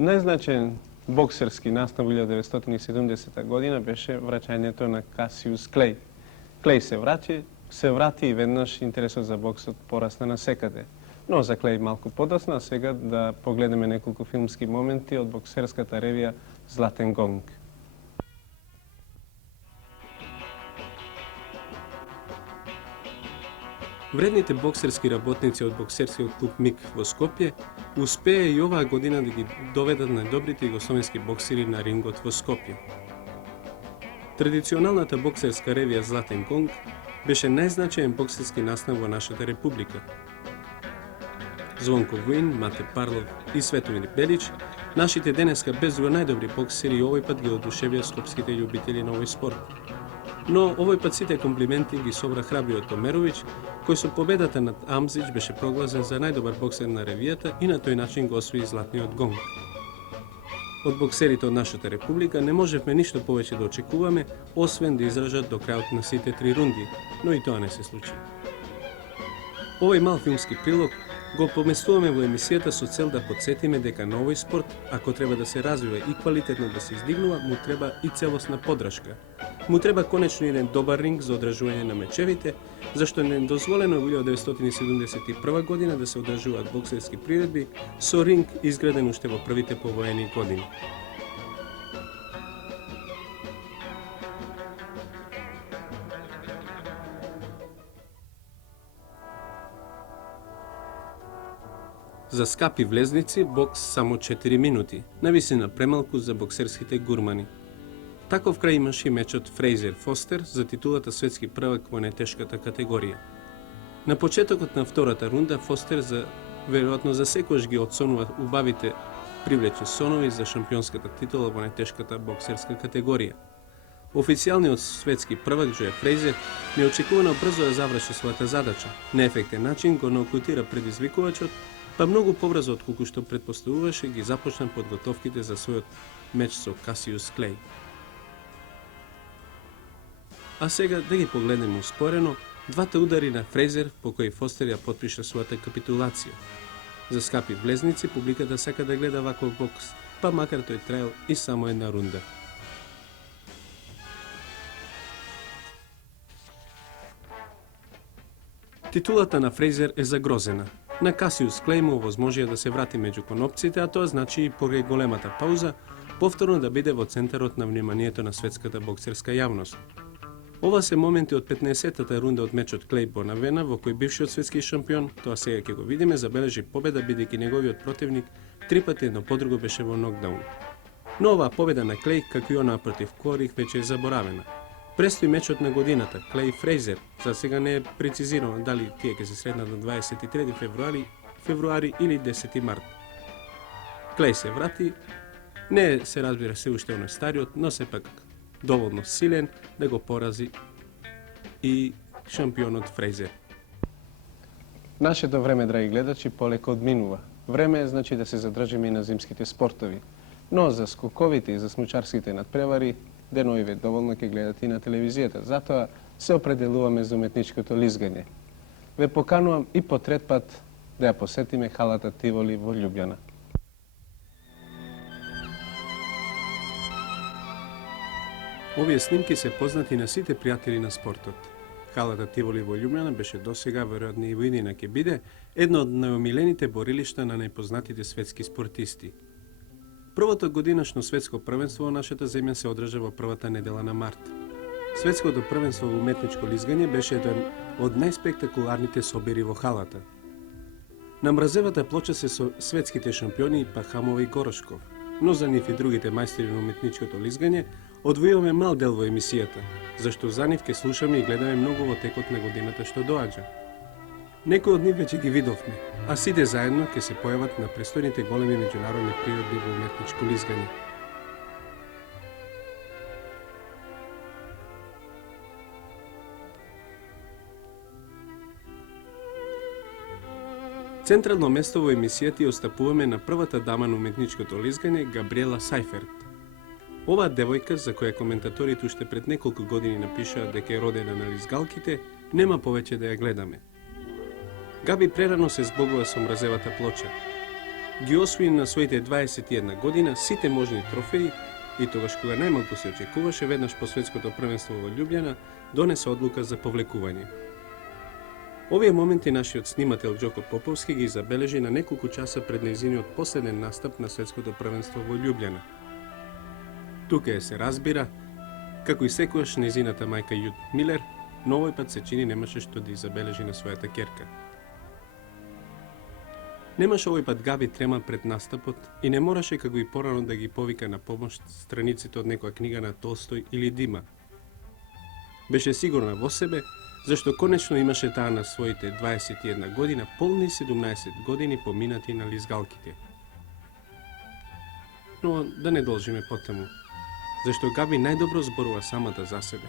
Најзначаен боксерски настан во 1970 година беше враќањето на Касиус Клеј. Клеј се врати и веднаш интересот за боксот порасна насекаде. Но за Клеј малку подоцна, а сега да погледнеме неколку филмски моменти од боксерската ревија Златен гонг. Вредните боксерски работници од боксерскиот клуб МИК во Скопје успеа и оваа година да ги доведат најдобрите југословенски боксери на рингот во Скопје. Традиционалната боксерска ревија Златен гонг беше најзначаен боксерски настан во нашата република. Звонко Вуин, Мате Парлов и Светомир Белич, нашите денеска безброј најдобри боксери, овој пат ги одушевија скопските љубители на овој спорт. Но овој пат сите комплименти ги собра храбриот Томеровиќ, кој со победата над Амзич беше прогласен за најдобар боксер на ревијата и на тој начин го освои Златниот гонг. Од боксерите од нашата република не можевме ништо повеќе да очекуваме, освен да издржат до крајот на сите 3 рунди, но и тоа не се случи. Овој мал филмски прилог го поместуваме во емисијата со цел да подсетиме дека на овој спорт, ако треба да се развива и квалитетно да се издигнува, му треба и целосна поддршка. Му треба конечно еден добар ринг за одржување на мечевите, зашто не е дозволено во 1971 година да се одржуваат боксерски приредби со ринг изграден уште во првите повоени години. За скапи влезници, бокс само 4 минути, нависина премалку за боксерските гурмани. Таков крај имаше и мечот Фрейзер Фостер за титулата светски првак во најтешката категорија. На почетокот на втората рунда Фостер веројатно за секојаш ги отсонува убавите привлечни сонови за шампионската титула во најтешката боксерска категорија. Официјалниот светски првак Џој Фрейзер неочекувано брзо ја заврши својата задача. На ефектен начин го ноокаутира предизвикувачот, па многу побрзо отколку што претпоставуваше ги започна подготовките за својот меч со Касиус Клеј. А сега да ги погледнеме успорено двата удари на Фрейзер по кои Фостер ја потпиша својата капитулација. За скапи влезници, публиката сака да гледа ваков бокс, па макар тој траел и само една рунда. Титулата на Фрейзер е загрозена. На Касиус Клеј му овозможија да се врати меѓу конопците, а тоа значи и покрај големата пауза, повторно да биде во центарот на вниманието на светската боксерска јавност. Ова се моменти од 15-тата рунда од мечот Клеј Бонавена, во кој бившиот светски шампион, тоа сега ќе го видиме, забележи победа бидејќи неговиот противник 3 пати едно по друго беше во нокдаун. Но оваа победа на Клеј, како и онаа против Корих, веќе е заборавена. Престои мечот на годината, Клеј Фрейзер. За сега не е прецизирано дали тие ќе се сретнат на 23 февруари или 10 март. Клеј се врати, не се разбира се уште оној стариот, но сепак доволно силен да го порази и шампионот Фрейзер. Нашето време, драги гледачи, полеко одминува. Време е значи да се задржиме и на зимските спортови. Но за скоковите и за смучарските надпревари деновиве доволно ќе гледате и на телевизијата. Затоа се определуваме за уметничкото лизгање. Ве поканувам и по трет пат да ја посетиме халата Тиволи во Љубљана. Овие снимки се познати на сите пријатели на спортот. Халата Тиволи во Љубљана беше досега, веројатно и во иднина ќе биде, едно од најомилените борилишта на најпознатите светски спортисти. Првото годинашно светско првенство во нашата земја се одржа во првата недела на март. Светското првенство во уметничко лизгање беше еден од најспектакуларните собири во халата. На мразевата плоча се со светските шампиони Пахамова и Горошков, но за нив и другите мајстори на уметничкото лизгање одвојуваме мал дел во емисијата, зашто за нив ќе слушаме и гледаме многу во текот на годината што доаѓа. Некои од нив веќе ги видовме, а сите заедно ќе се појават на престојните големи меѓународни приредби во уметничко лизгање. Централно место во емисијата ја остапуваме на првата дама на уметничкото лизгање Габриела Сајферт. Оваа девојка, за која коментаторите уште пред неколку години напишаа дека е родена на лизгалките, нема повеќе да ја гледаме. Габи прерано се збогува со мразевата плоча. ги освои на своите 21 година сите можни трофеи и тогаш кога најмалку се очекуваше веднаш по светското првенство во Љубљана, донесе одлука за повлекување. Овие моменти нашиот снимател Џоко Поповски ги забележи на неколку часа пред нејзиниот последен настап на светското првенство во Љубљана. Тука се разбира, како и секогаш нејзината мајка Јуд Милер, но овој пат се чини немаше што да ја забележи на својата ќерка. Немаше овој пат Габи трема пред настапот и не мораше како и порано да ги повика на помош страниците од некоја книга на Толстој или Дима. Беше сигурна во себе, зашто конечно имаше таа на своите 21 година, полни 17 години поминати на лизгалките. Но да не должиме потаму, зашто Габи најдобро зборува самата за себе.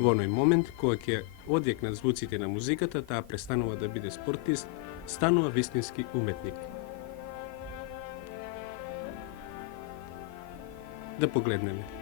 Во оној момент, кога ќе одјекнат звуците на музиката, таа престанува да биде спортист, станува вистински уметник. Да погледнеме.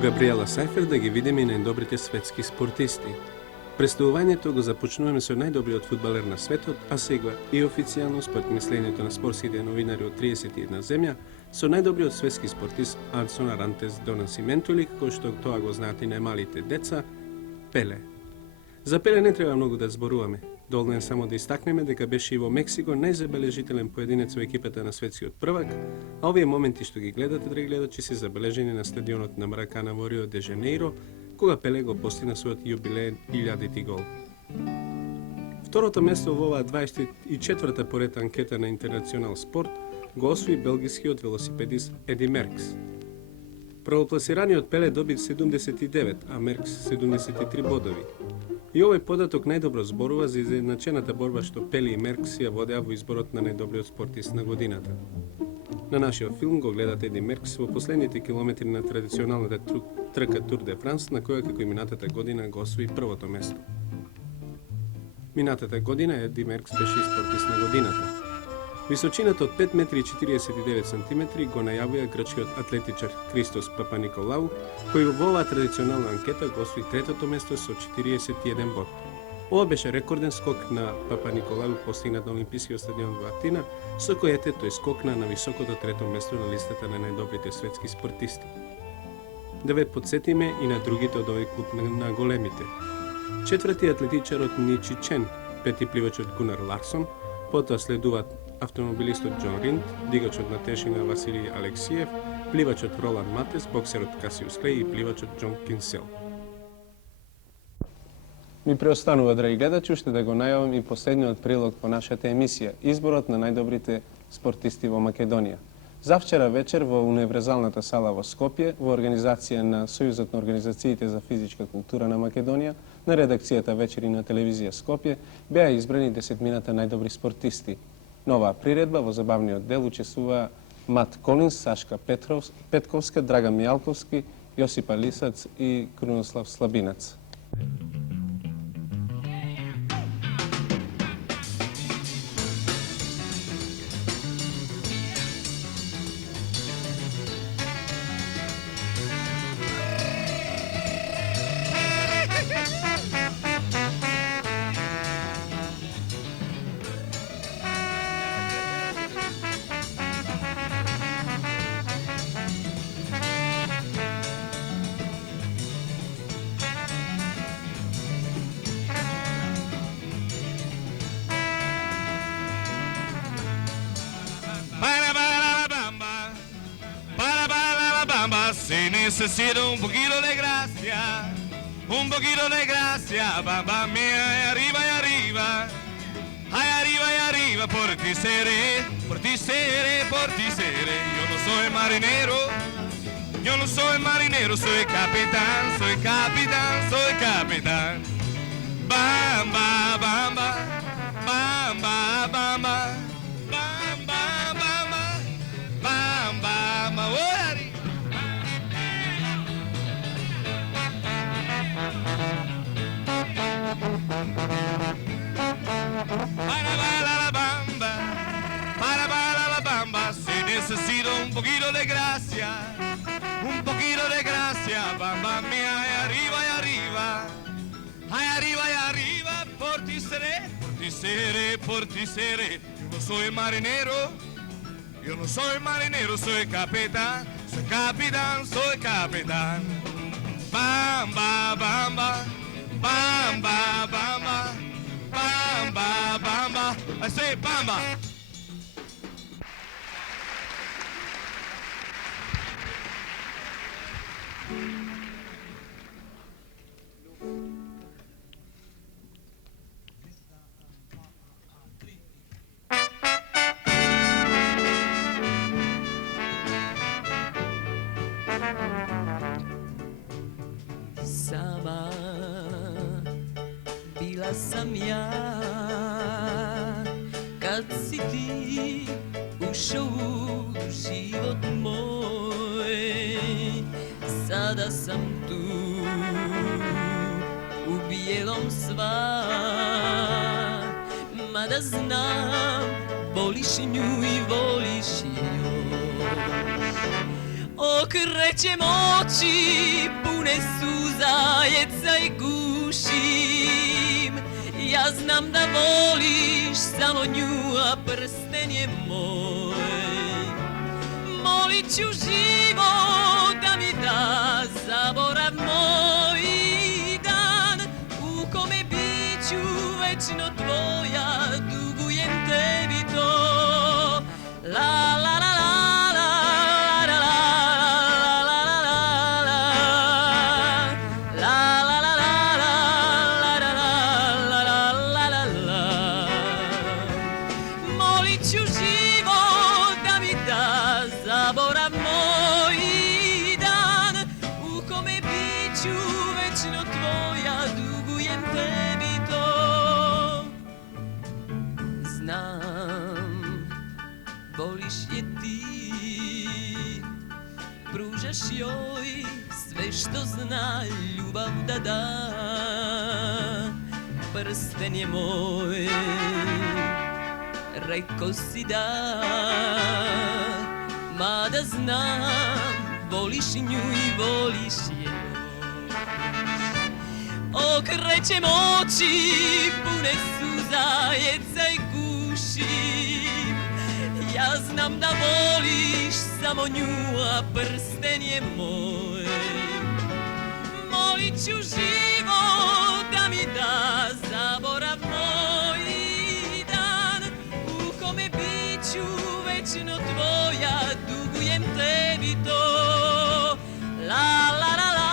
Габриела Сајфер да ги видиме и најдобрите светски спортисти. Представувањето го започнуваме со најдобриот фудбалер на светот, а сега и официјално според мислењето на спортските новинари од 31 земја, со најдобриот светски спортист Адсон Арантес до Насименту или како што тоа го знаат и најмалите деца, Пеле. За Пеле не треба многу да зборуваме. Доволно е само да истакнеме дека беше и во Мексико најзабележителен поединец во екипата на светскиот првак, а овие моменти што ги гледате, драги гледачи, се забележени на стадионот на Маракана во Рио де Жанеиро, кога Пеле го постигна својот јубилеен 1000-ти гол. Второто место во оваа 24-та поред анкета на Интернационал Спорт го освои белгискиот велосипедист Еди Меркс. Првопласираниот Пеле доби 79, а Меркс 73 бодови. И овој податок најдобро зборува за изедначената борба што Пеле и Меркс ја водеа во изборот на најдобриот спортист на годината. На нашиот филм го гледате Еди Меркс во последните километри на традиционалната трка Тур де Франс, на која како и минатата година го освои првото место. Минатата година Еди Меркс беше и спортист на годината. Височината од 5 метри и 49 сантиметри го најавува грчкиот атлетичар Христос Папаниколау, кој во оваа традиционална анкета го освои третото место со 41 бод. Ова беше рекорден скок на Папаниколау постигнат на Олимпискиот стадион во Атина, со кој тој скокна на високото трето место на листата на најдобрите светски спортисти. Да ве подсетиме и на другите од овој клуб на големите. Четврти атлетичарот Ничи Чен, пети пливачот Гунар Ларсон, потоа следуваат автомобилистот Џон Ринд, дигачот на тешина Василий Алексиев, пливачот Роланд Матес, боксерот Касиус Клеј и пливачот Џон Кинсел. Ми преостанува, драги гледачи, уште да го најавам и последниот прилог по нашата емисија, изборот на најдобрите спортисти во Македонија. Завчера вечер во Универзалната сала во Скопје, во организација на Сојузот на организациите за физичка култура на Македонија, на редакцијата Вечери на телевизија Скопје, беа избрани 10-мината најдобри спортисти. На оваа приредба во забавниот дел учествуваа Мат Колинс, Сашка Петковска, Драган Мијалковски, Јосипа Лисац и Крунослав Слабинац. Se necesita un poquito de gracia, bamba mía, y arriba, y arriba, por ti seré, por ti seré, por ti seré. Yo no soy marinero, soy capitán, soy capitán, soy capitán. Bamba, bamba, bamba, bamba, bamba, bamba, bamba, bamba, para la bamba, se necesita un poquito de gracia, bamba mía, y arriba, y arriba, por ti seré, por ti seré, por ti seré. Yo no soy marinero, soy capitán, soy capitán, soy capitán. Bamba, bamba, bamba, bamba, bamba, bamba. I say bamba. Sama bila sam ja kad si ti ušao u život moj. Sada sam tu u bijelom sva, mada znam voliš nju i voliš još. Okrećem oči pune suza, jeca i gušim. Ja znam da voliš samo nju, a prsten je moj. Molit ću život da mi da zaborav moj dan, u kome bit ću večno tvoja, dugujem tebi to. La la la la. Voliš je ti, pružaš joj sve što zna ljubav da da. Prsten je moj, reko si da, mada znam, voliš nju i voliš je. Okrećem oči pune suza, jeca i gušim. Ja znam da voliš samo nju, a prsten je moj. Molit ću život da mi da zaborav moj dan, u kome bit ću večno tvoja, dugujem tebi to. La la la la.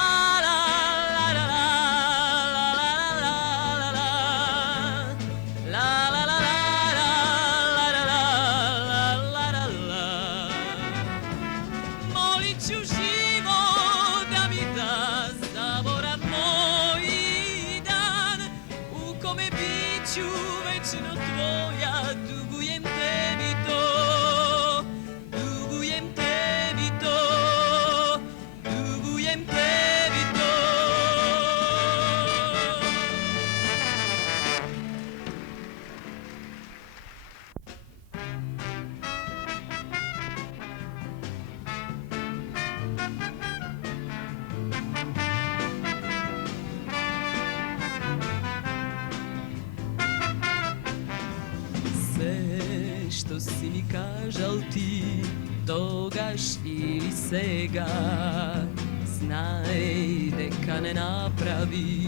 Što si mi kažal ti, dogaš ili sega, znaj deka ne napravi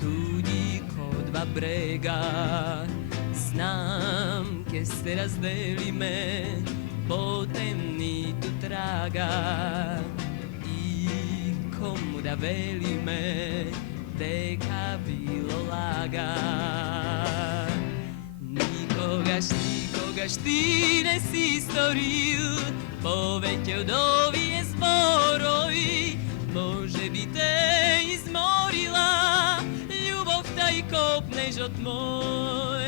tudi kod dva brega. Znam ke se razdeli me, potem ni tu traga, i komu da veli me, deka bilo laga. Nikogaš ti ne si storil, poveće od ovije zboroj, može bi te izmorila, ljubov taj kopnežot moj.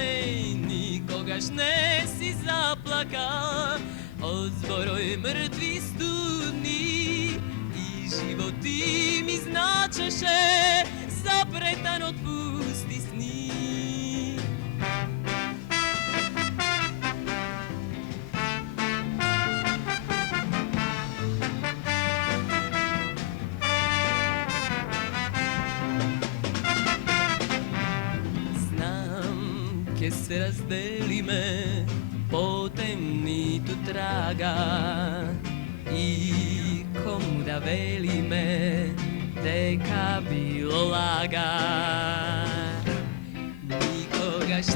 Nikogaš ne si zaplakal, od zboroj mrtvi studni, i život ti mi značeše, zapretan od pusti sni. Ke se razdeli me, potem ni tu traga, i komu da veli me, deka bilo laga. Nikogaš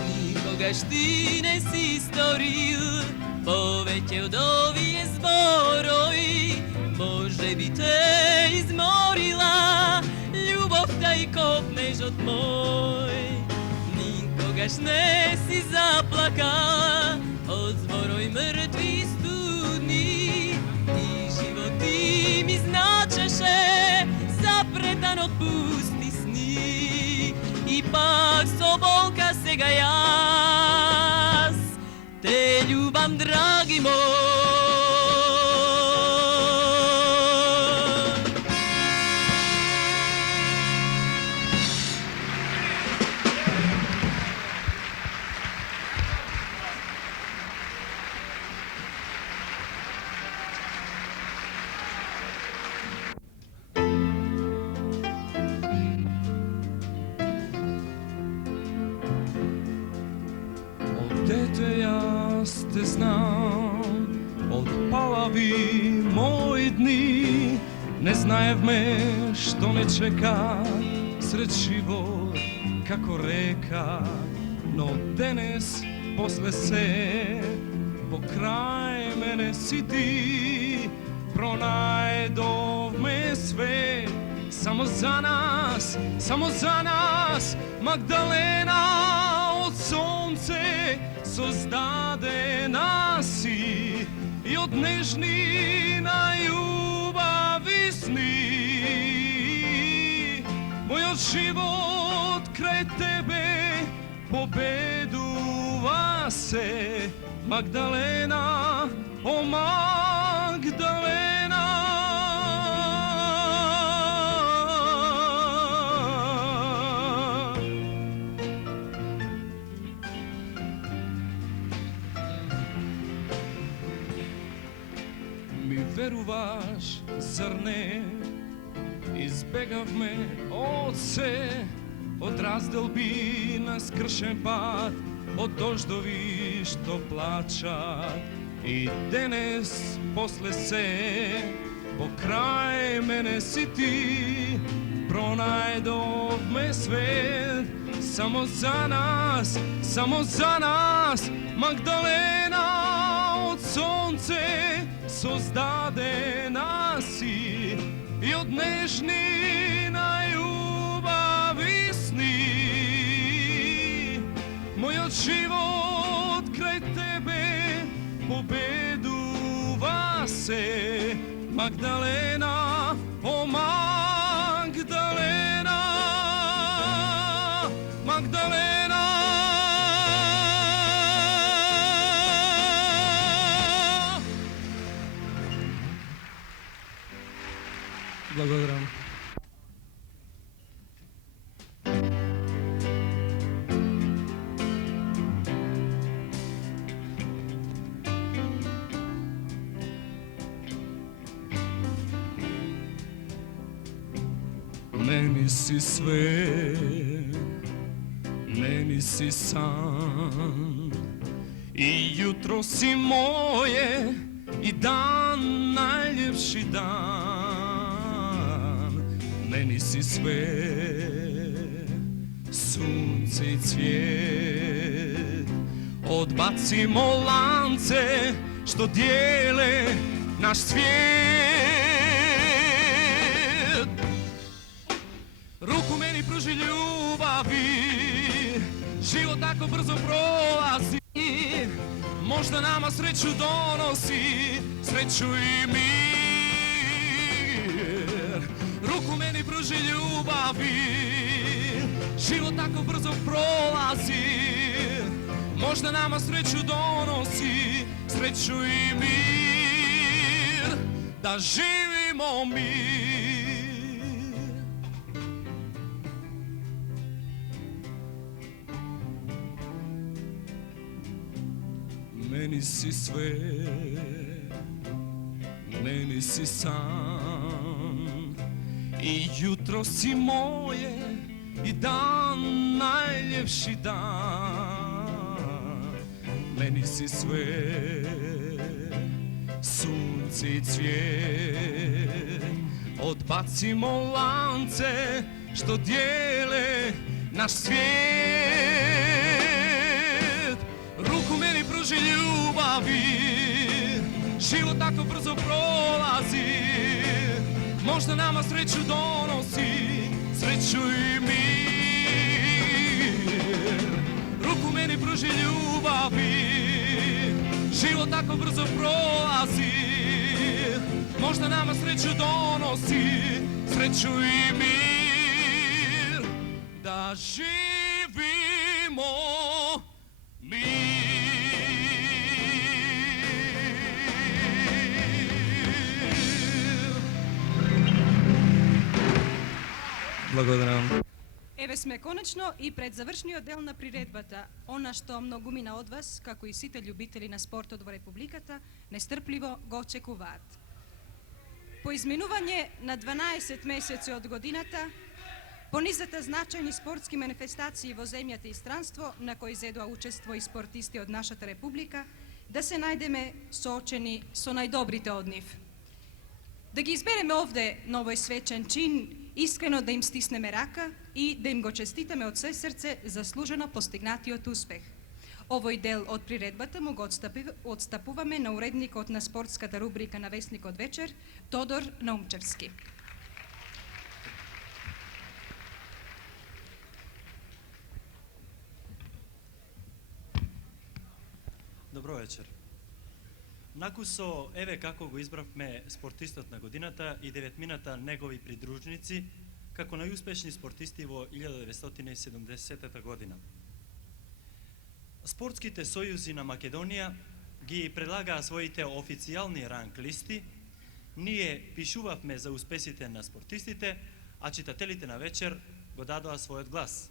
ti ne si storil, poveće od ovije zboroj, može bi te izmorila, ljubov taj kopnežot moj. Nikogaš ne si zaplakala, od zboroj mrtvi studni, i život ti mi značeše, zapretan od pusti sni. Ipak sobolka sega jas, te ljubam dragi moj. Dete, jaz te znam, od palavi moji dni, ne znajev me što ne čeka, sred život kako reka, no denes posle se, pokraj mene si ti, pronajdov me svet, samo za nas, Magdalena, od sonce sozdadena si i od nežnina ljubavi sni. Moj život kraj tebe pobeduva se, Magdalena, o Magdalena. Mi veruvaš, zar ne? Izbegavme od se, od razdelbi na skršen pad, od doždovi što plačat. I denes posle se, pokraj mene si ti, pronajdov me svet, samo za nas, Magdalena, od sonce sozdadena si i od nežnina ljubavi sni. Moj život kraj tebe pobeduva se, Magdalena, o Magdalena, Magdalena. Благодарам. Meni si sve, meni si san, i jutro si moje, i dan, najljepši dan. Meni si sve, sunce i cvijet, odbacimo lance što dijele naš svijet. Ruku meni pruži ljubavi, život tako brzo prolazi, možda nama sreću donosi, sreću i mir. Ruku meni pruži ljubavi, život tako brzo prolazi, možda nama sreću donosi, sreću i mir, da živimo mir. Meni si sve, meni si san, i jutro si moje, i dan, najljepši dan. Meni si sve, sunce i cvijet, odbacimo lance što dijele naš svijet. Ruku meni pruži ljubavi, život tako brzo prolazi, možda nama sreću donosi, sreću i mir. Ruku meni pruži ljubavi, život tako brzo prolazi, možda nama sreću donosi, sreću i mir, da živimo mir. Благодарам. Еве сме конечно и пред завршниот дел на приредбата, она што многумина од вас, како и сите љубители на спортот во Републиката, нестрпливо го очекуваат. По изминување на 12 месеци од годината, Понизата значајни спортски манифестации во земјата и странство, на кои зедоа учество и спортисти од нашата република, да се најдеме соочени со најдобрите од нив. Да ги избереме овде на овој свечен чин, искрено да им стиснеме рака и да им го честитаме од се срце заслужено постигнатиот успех. Овој дел од приредбата му го отстапуваме на уредникот на спортската рубрика на Весникот вечер, Тодор Наумчевски. Добро вечер. Накусо, еве како го избравме спортистот на годината и 9-мината негови придружници како најуспешни спортисти во 1970 година. Спортските сојузи на Македонија ги предлагаа своите официјални ранг листи, ние пишувавме за успесите на спортистите, а читателите на вечер го дадоа својот глас.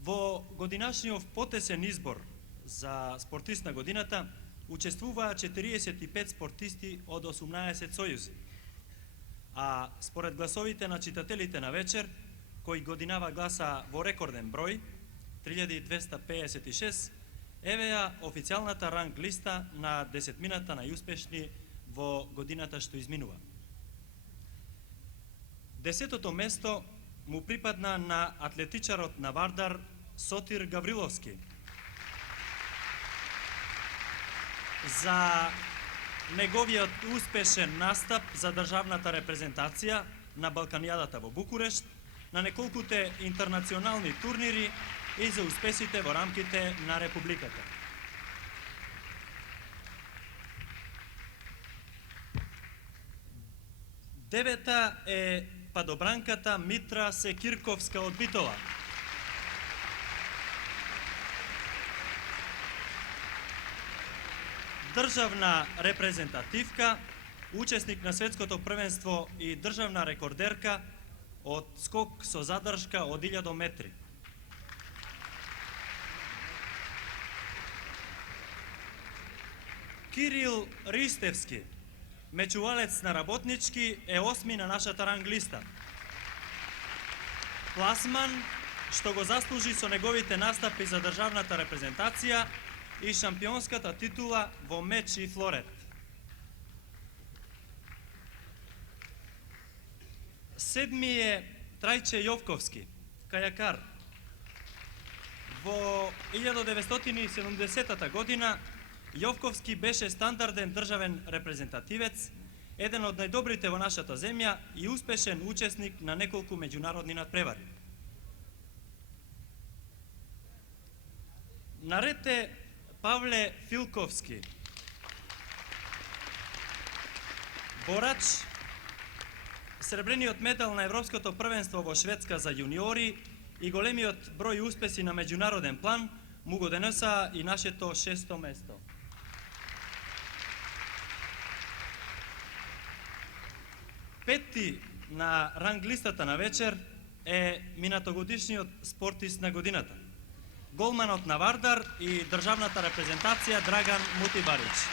Во годинашниот потесен избор за спортист на годината учествуваа 45 спортисти од 18 сојузи, а според гласовите на читателите на вечер, кои годинава гласа во рекорден број, 3256, еве ја официјалната ранг листа на 10-мината најуспешни во годината што изминува. 10-тото место му припадна на атлетичарот на Вардар Сотир Гавриловски за неговиот успешен настап за државната репрезентација на Балканијадата во Букурешт, на неколкуте интернационални турнири и за успесите во рамките на Републиката. Девета е падобранката Митра Секирковска од Битола. Државна репрезентативка, учесник на светското првенство и државна рекордерка од скок со задршка од 1000 метри. Кирил Ристевски, мечувалец на работнички, е 8 на нашата ранг листа. Пласман, што го заслужи со неговите настапи за државната репрезентација и шампионската титула во меч и флорет. Седми е Трајче Јовковски, кајакар. Во 1970 година Јовковски беше стандарден државен репрезентативец, еден од најдобрите во нашата земја и успешен учесник на неколку меѓународни надпревари. Наред е Павле Филковски, борач, сребрениот медал на Европското првенство во Шведска за јуниори и големиот број успеси на меѓународен план му го донеса и нашето 6-то место. Пети на ранг листата на вечер е минатогодишниот спортист на годината, голманот на Вардар и државната репрезентација Драган Мутибарич.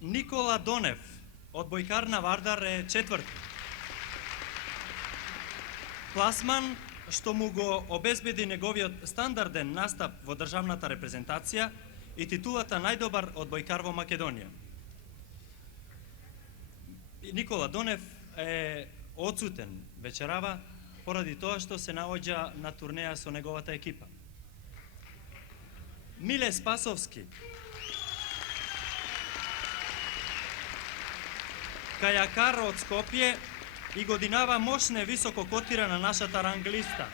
Никола Донев, одбојкар на Вардар, е 4. Пласман, што му го обезбеди неговиот стандарден настап во државната репрезентација и титулата најдобар одбојкар во Македонија. Никола Донев е одсутен вечерава поради тоа што се наоѓа на турнеја со неговата екипа. Миле Спасовски, кајакар од Скопје и годинава мощне високо котира на нашата ранг листа.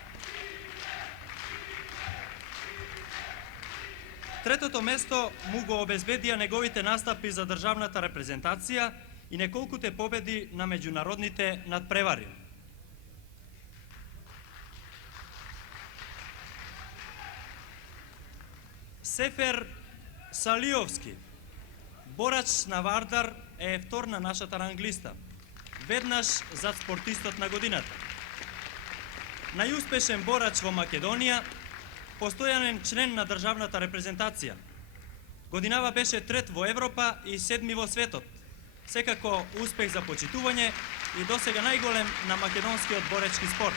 Третото место му го обезбедија неговите настапи за државната репрезентација и неколкуте победи на меѓународните надпревари. Сефер Салиовски, Борач на Вардар е втор на нашата ранглиста. Веднаш зад спортистот на годината. Најуспешен борач во Македонија, постојанен член на државната репрезентација. Годинава беше трет во Европа и седми во светот. Секако успех за почитување и досега најголем на македонскиот боречки спорт.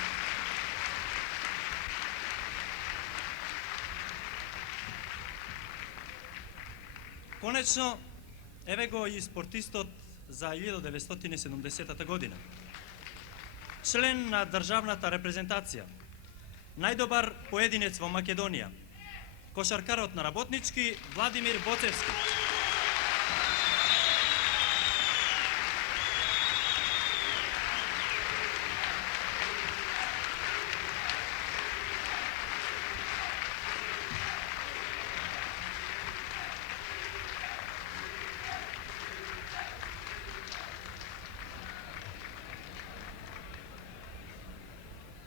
Конечно, еве го и спортистот за 1970 година. Член на државната репрезентација. Најдобар поединец во Македонија. Кошаркарот на Работнички Владимир Боцевски.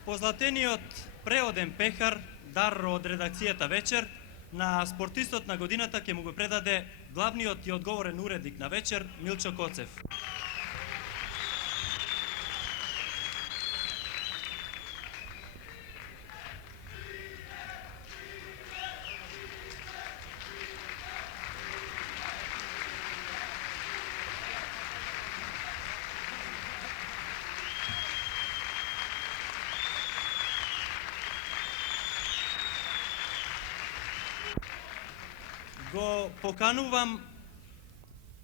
Позлатениот преоден пехар, дар од редакцијата Вечер, на спортистот на годината ќе му го предаде главниот и одговорен уредник на Вечер, Милчо Коцев. Го поканувам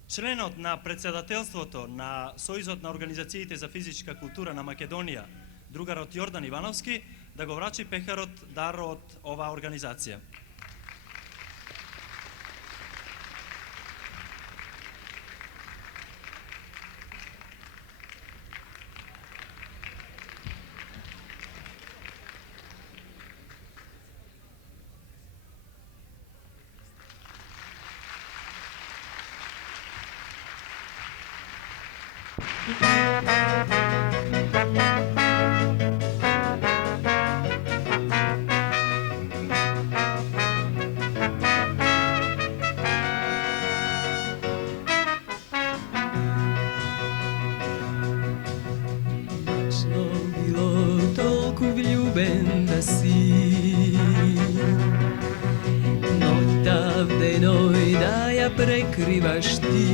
членот на председателството на Сојузот на организациите за физичка култура на Македонија, другарот Јордан Ивановски, да го врачи пехарот дар од оваа организација. Prekrivaš ti,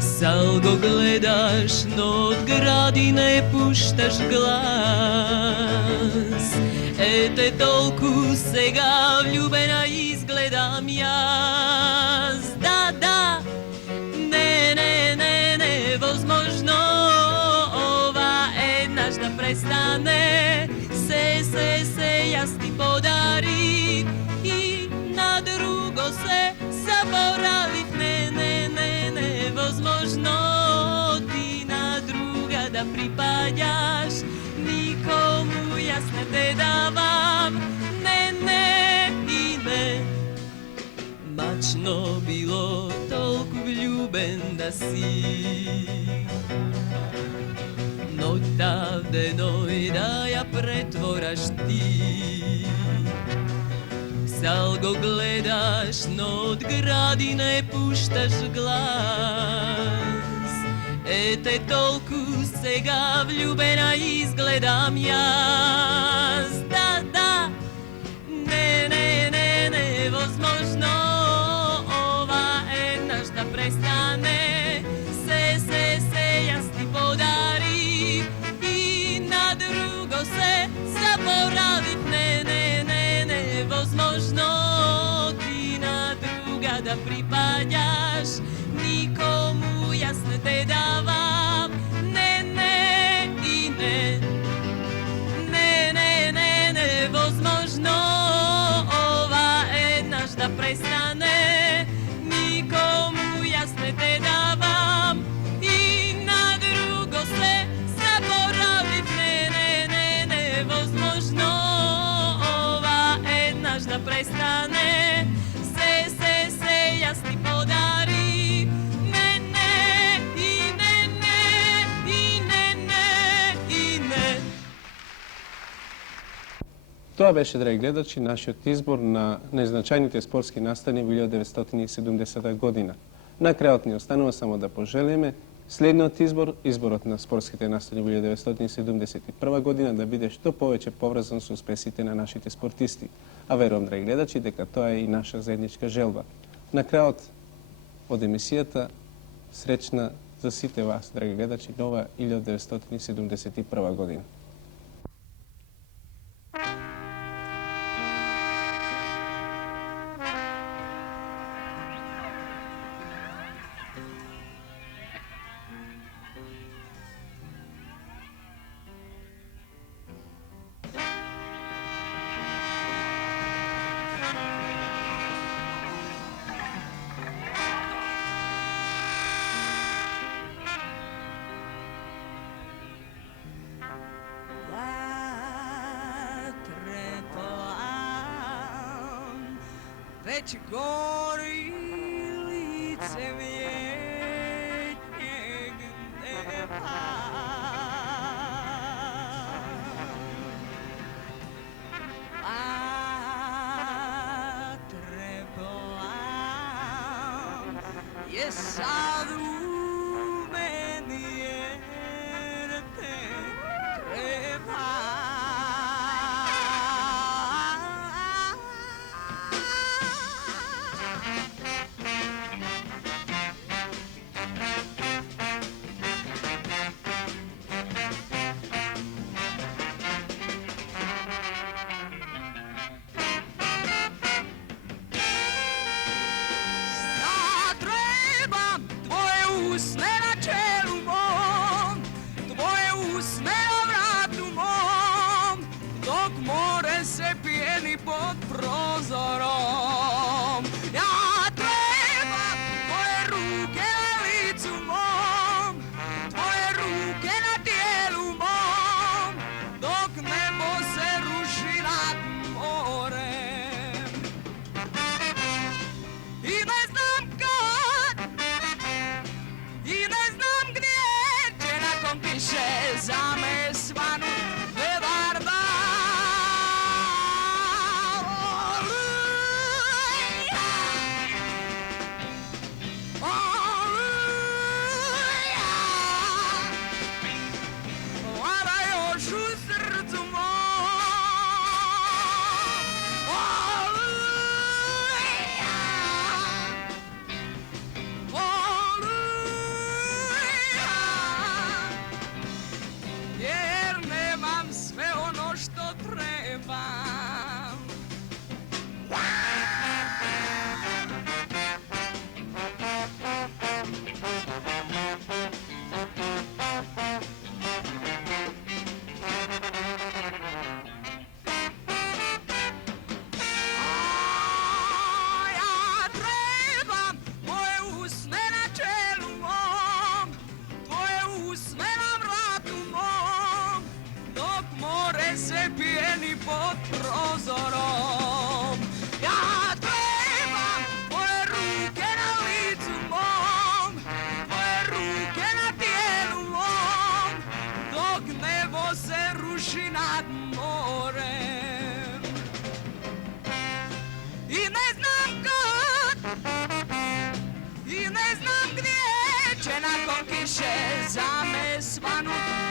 sal go gledaš, no od gradine puštaš glas. Ete tolku сега vljubena izgledam jaz. Da, ne, невозможно ova еднаш да престане. Se, јас ти подарив и на друго се заборавив. Не, невозможно ти на друга да припаѓаш. Никому јас не те давам. Не и не. Мачно било толку влюбен да си. Ноќта в деној да ја претвораш ти. Сал го гледаш, но од градине пушташ глас. Ете толку сега влюбена изгледам јас. Да, не, невозможно ова еднаш да престане. Се, јас ти подарив и на друго се заборавив. Не, невозможно ти на друга да припаѓаш. Никому јас не те давам. Не и не. Не, невозможно ова еднаш да престане. Никому јас не те давам и на друго се заборавив. Не, невозможно ова еднаш да престане. Се, јас ти подарив Тоа беше, драги гледачи, нашиот избор на најзначајните спортски настани во 1970 година. На крајот ни останува само да пожелеме следниот избор, изборот на спортските настани во 1971 година, да биде што повеќе поврзан со успесите на нашите спортисти. А верувам, драги гледачи, дека тоа е и наша заедничка желба. На крајот од емисијата, среќна за сите вас, драги гледачи, нова 1971 година. Već gori lice vjetnjeg neba. Vatre bolan je sad u meni jer te treba. Usne na čelu mom, tvoje usne na vratu mom, dok more se pijeni pod prozorom. Ja trebam tvoje ruke na licu mom, tvoje ruke na tijelu mom, dok nebo se ruši nad morem. I ne znam kad, i ne znam gdje će nakon kiše za me svanut vevarda. Oluja, oluja, vlada još u srcu mom. Oluja, jer nemam sve ono što trebam. Ja trebam tvoje usne na čelu mom, tvoje usne na vratu mom, dok more se pijeni pod prozorom. Ja trebam tvoje ruke na licu mom, tvoje ruke na tijelu mom, dok nebo se ruši nad morem. I ne znam kad, i ne znam gdje će nakon kiše za me svanut